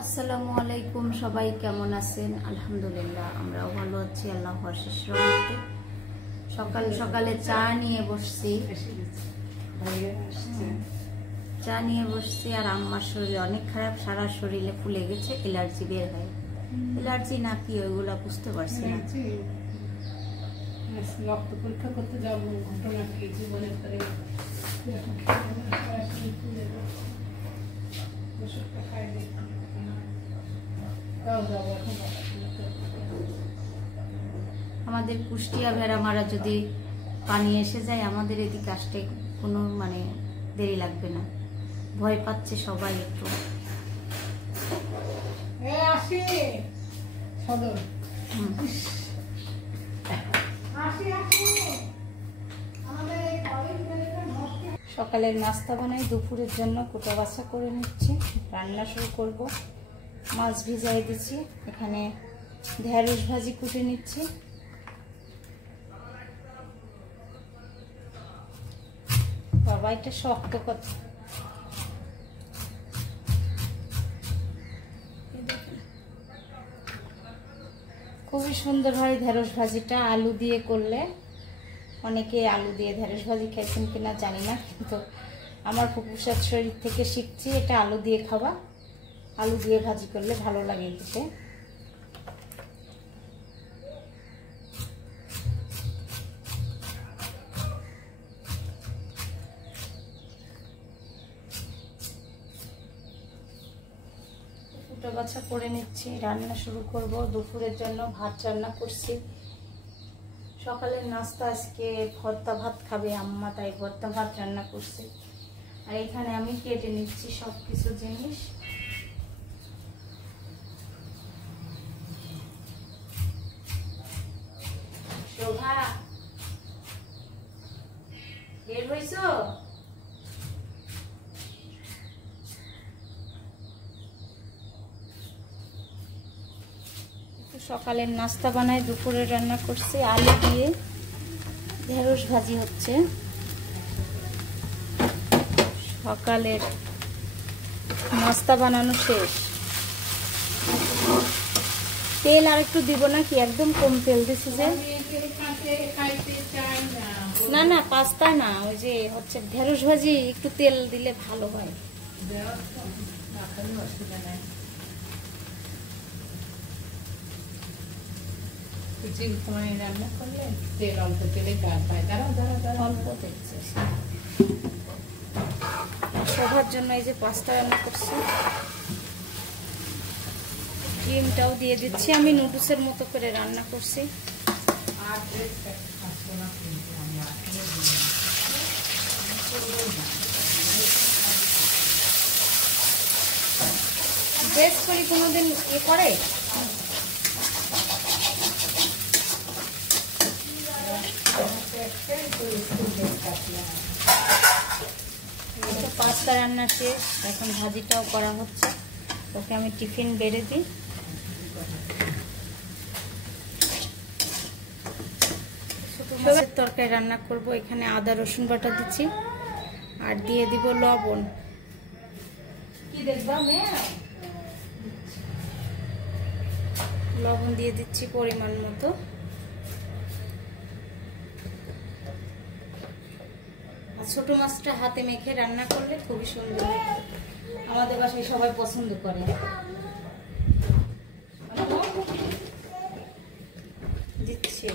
আসসালামু আলাইকুম, সবাই কেমন আছেন? আলহামদুলিল্লাহ আমরাও ভালো আছি আল্লাহর অশেষ রহমতে। সকাল সকালে চা নিয়ে বসছি আর আম্মার শরীর অনেক খারাপ, সারা শরীরে ফুলে গেছে, অ্যালার্জি বের হয়। অ্যালার্জি না কি ওইগুলা বুঝতে পারছি না। রক্ত পরীক্ষা করতে যাবো, ঘটনা কি জীবনের পরে আমাদের কুষ্টিয়া ভেড়ামারা যদি পানি এসে যায় আমাদের এদিকে আসতে কোনো দেরি লাগবে না। ভয় পাচ্ছে সবাই একটু। সকালের নাস্তা বানাই, দুপুরের জন্য কুটো বাছা করে নিচ্ছি, রান্না শুরু করব। মাছ ভিজাই দিচ্ছি, এখানে ঢেঁড়স ভাজি কুটে নিচ্ছি। বাবা এটা শক্ত কথা। খুবই সুন্দর হয় ঢেঁড়স ভাজিটা আলু দিয়ে করলে। অনেকে আলু দিয়ে ঢেঁড়স ভাজি খাইছেন কিনা জানি না, কিন্তু আমার ফুফুসার শরীর থেকে শিখছি এটা আলু দিয়ে খাওয়া। আলু দিয়ে ভাজি করলে ভালো লাগে খেতে। ফুটো বাছা করে নিচ্ছি, রান্না শুরু করব। দুপুরের জন্য ভাত রান্না করছি। সকালের নাস্তা আজকে ভর্তা ভাত খাবে আম্মা, তাই ভর্তা ভাত রান্না করছি। আর এখানে আমি কেটে নিচ্ছি সবকিছু জিনিস। শোভা বের হইছো? সকালের নাস্তা বানাই, দুপুরে রান্না করছি আলু দিয়ে ঢেঁড়স ভাজি হচ্ছে। সকালের নাস্তা বানানো শেষ। তেল আর একটু দিব নাকি? একদম কম তেল দিছি যে। না না পাস্তা না, ওই যে হচ্ছে ঢেঁড়স ভাজি একটু তেল দিলে ভালো হয়। রান্না করলে তেল অল্প তেলে কাজ পায়। অল্প দেখছে সবার জন্য। এই যে পাস্তা রান্না করছি, ডিমটাও দিয়ে দিচ্ছি। আমি নুডলসের মতো করে রান্না করছি। বেশ করি কোনোদিন এ করে পাস্তা রান্না শেষ, এখন ভাজিটাও করা হচ্ছে। ওকে আমি টিফিন বেড়ে দিই। ছোট মাছের তরকারি রান্না করব। এখানে আদা রসুন বাটা দিচ্ছি আর দিয়ে দিব লবণ। কি দেখবা লবণ দিয়ে দিচ্ছি পরিমাণ মতো। ছোট মাছটা হাতে মেখে রান্না করলে খুবই সুন্দর। আমাদের বাসায় সবাই পছন্দ করে। দিচ্ছি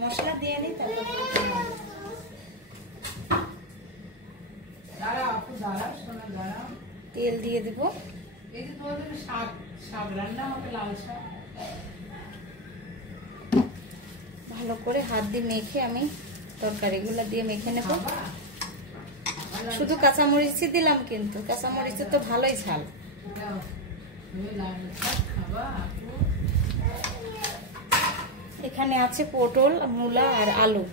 মশলা দিয়ে নি, তারপর তেল দিয়ে দিব। ভালো করে হাত দিয়ে মেখে আমি তরকারিগুলো দিয়ে মেখে নেব। শুধু কাঁচামরিচই দিলাম, কিন্তু কাঁচামরিচের তো ভালোই ঝাল। এখানে আছে পটল, মূলা আর আলু।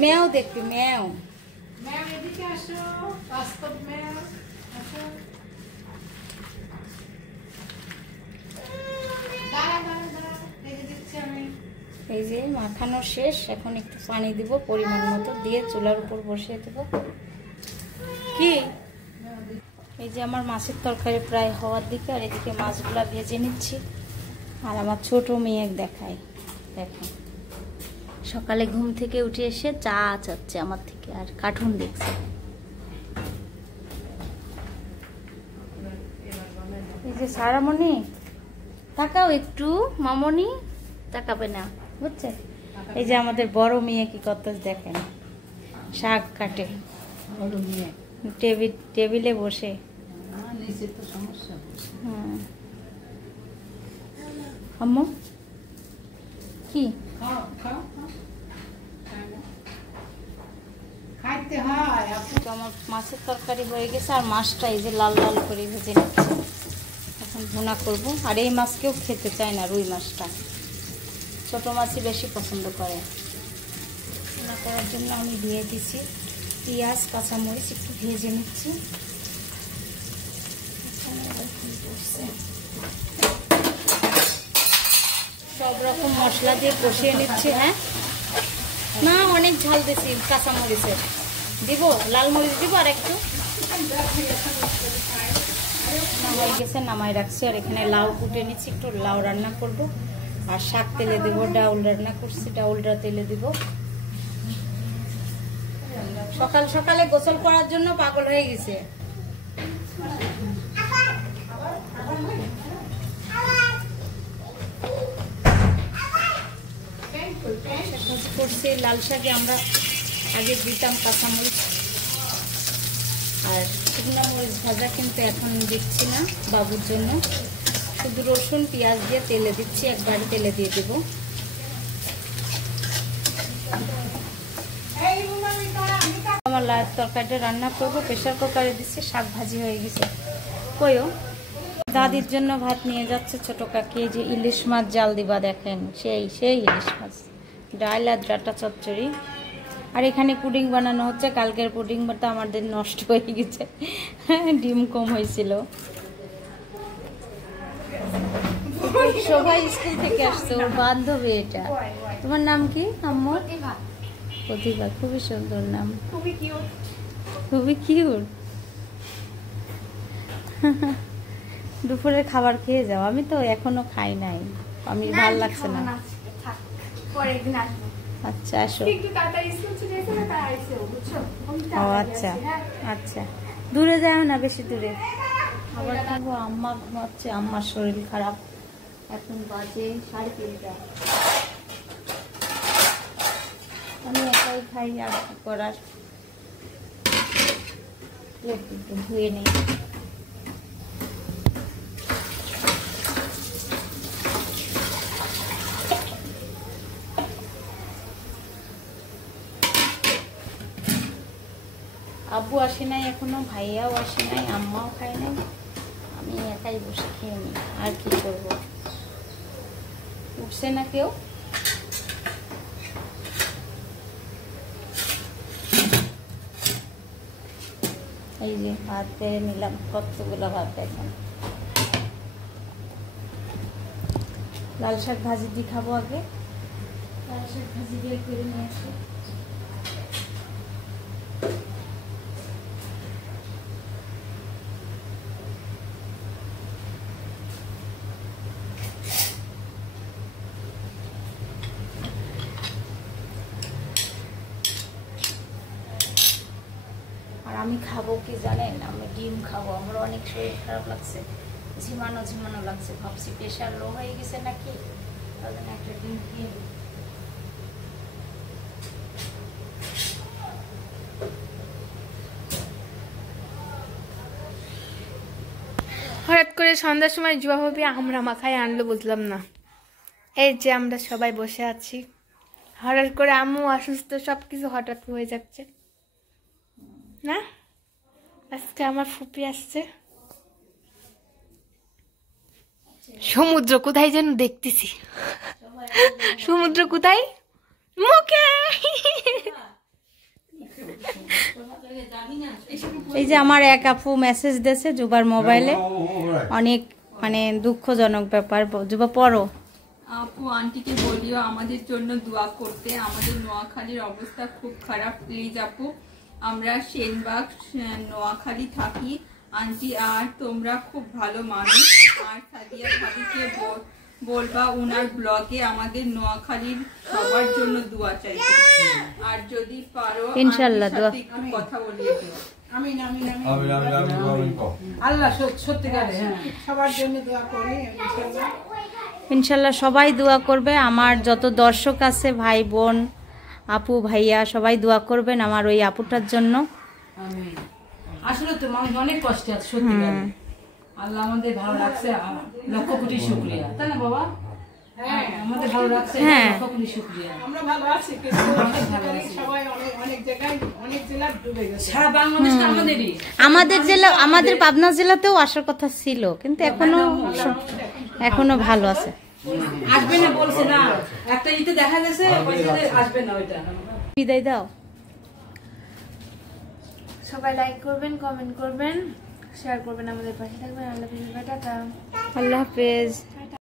ম্যাও দেখবি, ম্যাও। এই যে মাখানো শেষ, এখন একটু পানি দিব পরিমাণ মতো, দিয়ে চুলার উপর বসিয়ে দেব। কি এই যে আমার মাছের তরকারি প্রায় হওয়ার দিকে, আর এদিকে মাছগুলা ভেজে নিচ্ছি। আর আমার ছোট মেয়ে দেখায়, দেখেন সকালে ঘুম থেকে উঠে এসে চা চাচ্ছে আমার থেকে আর কার্টুন দেখছে। এই যে সারামণি তাকাও একটু, মামনি তাকাবে না, বুঝছে? এই যে আমাদের বড় মেয়ে কি করতেছে দেখেন, শাক কাটে টেবিলে বসে। আম্মু কি আমার মাছের তরকারি হয়ে গেছে, আর মাছটা এই যে লাল লাল করে ভেজে নিচ্ছে, এখন ভুনা করব। আর এই মাছকেও খেতে চায় না, রুই মাছটা, ছোট মাছই বেশি পছন্দ করে। ভুনা করার জন্য আমি দিয়ে দিচ্ছি পেঁয়াজ কাঁচামরিচ, একটু ভেজে নিচ্ছি। সব রকম মশলা দিয়ে কষিয়ে নিচ্ছি। হ্যাঁ না, অনেক ঝাল দিছি কাঁচামরিচের, দিব লাল মরিচ দিব আর একটু। হয়ে গেছে, নামাই রাখছি। আর এখানে লাউ কুটে নিচ্ছি, একটু লাউ রান্না করব। আর শাক তেলে দেবো, ডাউল রান্না করছি, ডাউলটা তেলে দিব। সকাল সকালে গোসল করার জন্য পাগল হয়ে গেছে। করছি লাল শাকে আমরা আগে দিতাম কাঁচামরিচ আর শুকনো মরিচ ভাজা, কিন্তু এখন দিচ্ছি না বাবুর জন্য, শুধু রসুন পেঁয়াজ দিয়ে তেলে দিচ্ছি, একবার তেলে দিয়ে দেব। আমার লাউয়ের তরকারিটা রান্না করবো, প্রেশার কুকারে দিচ্ছি। শাক ভাজি হয়ে গেছে। কইও দাদির জন্য ভাত নিয়ে যাচ্ছে ছোট কাকি। যে ইলিশ মাছ জাল দিবা দেখেন, সেই ইলিশ মাছ, ডাল আর ডাটা চচ্চড়ি। আর এখানে পুডিং বানানো হচ্ছে, কালকের পুডিং বাটা আমাদের নষ্ট হয়ে গেছে, ডিম কম হয়েছিল। সবাই স্কুল থেকে আসছে, ওর বান্ধবী এটা। তোমার নাম কি আম্মু? প্রতিভা, খুবই সুন্দর নাম, খুবই কিউট। দুপুরের খাবার খেয়ে যাও, আমি তো এখনো খাই নাই, আমি ভাল লাগছে না। আচ্ছা আসো। ও আচ্ছা আচ্ছা, দূরে যাও না, বেশি দূরে। খাবার খাবো। আম্মা ঘুমাচ্ছে, আম্মার শরীর খারাপ। এখন বাজে 3:30। আমি একাই খাই, আর কি করার। একটু ধুয়ে নেই। আব্বু আসে নাই এখনো, ভাইয়াও আসে নাই, আম্মাও খায় নাই, আমি একাই বসে খেয়ে নিই। আর কি করবো, উঠছে না কেউ। এই যে ভাত বেড়ে নিলাম, কতগুলো ভাত দেখেন। লাল শাক ভাজি দিয়ে খাবো আগে, লাল শাক ভাজি দিয়ে করে নিয়ে আসি। আমি খাবো কি জানেন, আমি ডিম খাবো। আমার অনেক শরীর খারাপ লাগছে, ঝিমানো ঝিমানো লাগছে, ভাবছি প্রেশার লো হয়ে গেছে নাকি, তাহলে একটা ডিম খেয়ে। হঠাৎ করে সন্ধ্যার সময় জুয়া ভাবি আমরা মাখায় আনলো, বুঝলাম না। এই যে আমরা সবাই বসে আছি, হঠাৎ করে আম্মু অসুস্থ, সবকিছু হঠাৎ হয়ে যাচ্ছে না। আজকে আমার ফুপি আসছে। সমুদ্র কোথায় যেন দেখতেছি, সমুদ্র কোথায়, মুখে। এই যে আমার এক আপু মেসেজ দিয়েছে জুবার মোবাইলে, অনেক মানে দুঃখজনক ব্যাপার। জুবা পড়ো, আপু আন্টিকে বলিও আমাদের জন্য দোয়া করতে, আমাদের নোয়াখালীর অবস্থা খুব খারাপ। প্লিজ আপু, আমরা সেনবাগ নোয়াখালী থাকি আন্টি, আর তোমরা খুব ভালো মানুষ। আর সাদিয়া ভাবিকে বলবা উনার ব্লগে আমাদের নোয়াখালীর সবার জন্য দোয়া চাইতে, আর যদি পারো ইনশাআল্লাহ দোয়া একটু কথা বলিয়ে দিও। আমিন আমিন আমিন। আল্লাহ সত্যিকারে সবার জন্য দোয়া করি ইনশাআল্লাহ। ইনশাল্লাহ সবাই দোয়া করবে। আমার যত দর্শক আছে, ভাই বোন, আপু ভাইয়া, সবাই দোয়া করবেন আমার ওই আপুটার জন্য। আমিন। আসলে তো মানুষ অনেক কষ্টে আছে সত্যিকারে। আল্লাহ আমাদের ভালো রাখছে, লক্ষ কোটি শুকরিয়া, তাই না বাবা? হ্যাঁ, আমাদের ভালো রাখছে, লক্ষ কোটি শুকরিয়া। আমরা ভালো আছি, কিন্তু সবাই অনেক জায়গায় অনেক জেলা ডুবে গেছে। সারা বাংলাদেশটা আমাদেরই। আমাদের জেলা, আমাদের পাবনা জেলাতেও আসার কথা ছিল, কিন্তু এখনো ভালো আছে। আসবে না বলছে না, একটা ইতে দেখা গেছে আসবে না। ওইটা বিদায় দাও। সবাই লাইক করবেন, কমেন্ট করবেন, শেয়ার করবেন, আমাদের পাশে থাকবেন। আল্লাহ হাফেজ। আল্লাহ হাফেজ।